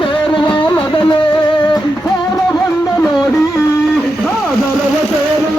ಸೇರುವ ಮೊದಲೇ ಸಾಲ ಬಂದ ನೋಡಿ ಸಾಗರವ ಸೇರುವ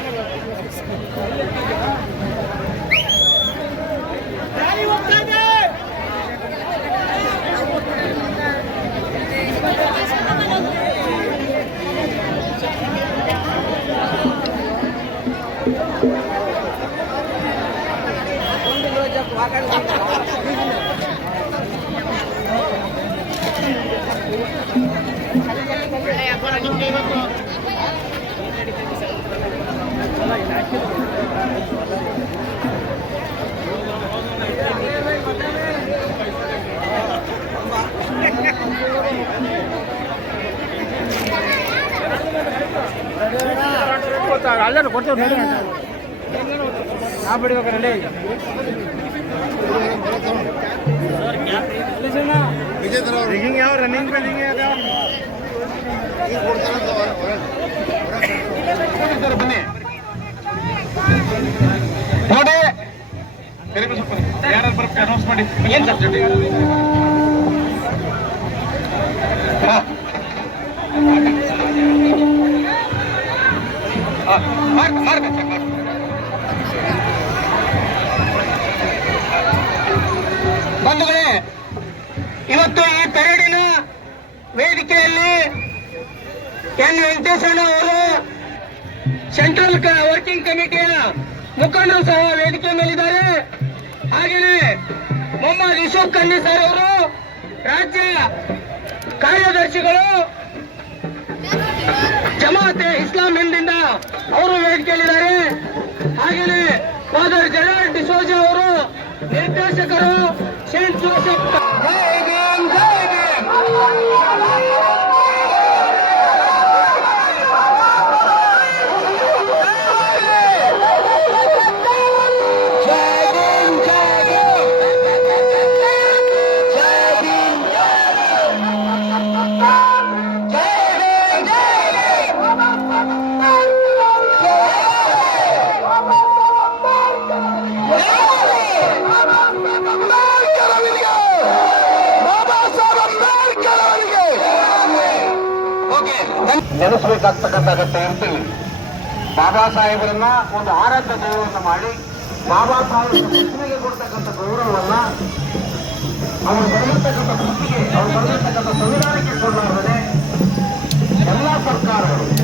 ಅಲ್ಲೇ ಕೊಡ್ತೇವೆ ನೋಡಿ ನಾ ಬಿಡ್ಬೇಕಲ್ಲಿ ರಿಂಗಿಂಗ್ ಯಾವ ರನ್ನಿಂಗ್ ರನ್ನಿಂಗ್ ಅದ ಸರ್ ಬನ್ನಿ ನೋಡಿ ಕರಿಬೇಕು ಸ್ವಲ್ಪ ಯಾರು ಬರ್ಬೇಕು ಅನೌನ್ಸ್ ಮಾಡಿ ಏನ್ ಸಬ್ಜೆಕ್ಟ್ ಬಂಧುಗಳೇ, ಇವತ್ತು ಈ ಪೆರೇಡಿನ ವೇದಿಕೆಯಲ್ಲಿ ಎನ್ ವೆಂಕಟೇಶಣ್ಣ ಅವರು, ಸೆಂಟ್ರಲ್ ವರ್ಕಿಂಗ್ ಕಮಿಟಿಯ ಮುಖಂಡರು ಸಹ ವೇದಿಕೆ ಮೇಲಿದ್ದಾರೆ. ಹಾಗೆಯೇ ಮೊಹಮ್ಮದ್ ಯೂಸುಫ್ ಖನ್ನಿ ಸರ್ ಅವರು, ರಾಜ್ಯ ಕಾರ್ಯದರ್ಶಿಗಳು, ಜಮಾತೆ ಇಸ್ಲಾಂ ಹಿಂದಿಂದ ಅವರು ವೇದಿಕೆಯಲ್ಲಿದ್ದಾರೆ. ಹಾಗೆಯೇ ಫಾದರ್ ಜೆರಾಲ್ಡ್ ಡಿಸೋಜಿ ಅವರು ನಿರ್ದೇಶಕರು সেই জোসেফ ನೆನೆಸಬೇಕಾಗ್ತಕ್ಕಂಥ ಅಗತ್ಯ ಇರ್ತೀವಿ ಬಾಬಾ ಸಾಹೇಬರನ್ನ ಒಂದು ಆರಾಧ್ಯ ದೈವವನ್ನು ಮಾಡಿ, ಬಾಬಾ ಸಾಹೇಬರಿಗೆ ಕೊಡ್ತಕ್ಕಂಥ ಗೌರವವನ್ನ ಅವರು ಬರೆಯತಕ್ಕಂಥ ಕೃತಿಗೆ, ಅವರು ಬರೆಯತಕ್ಕಂಥ ಸಂವಿಧಾನಕ್ಕೆ ಕೊಡಲಾರದೆ ಎಲ್ಲ ಸರ್ಕಾರಗಳು.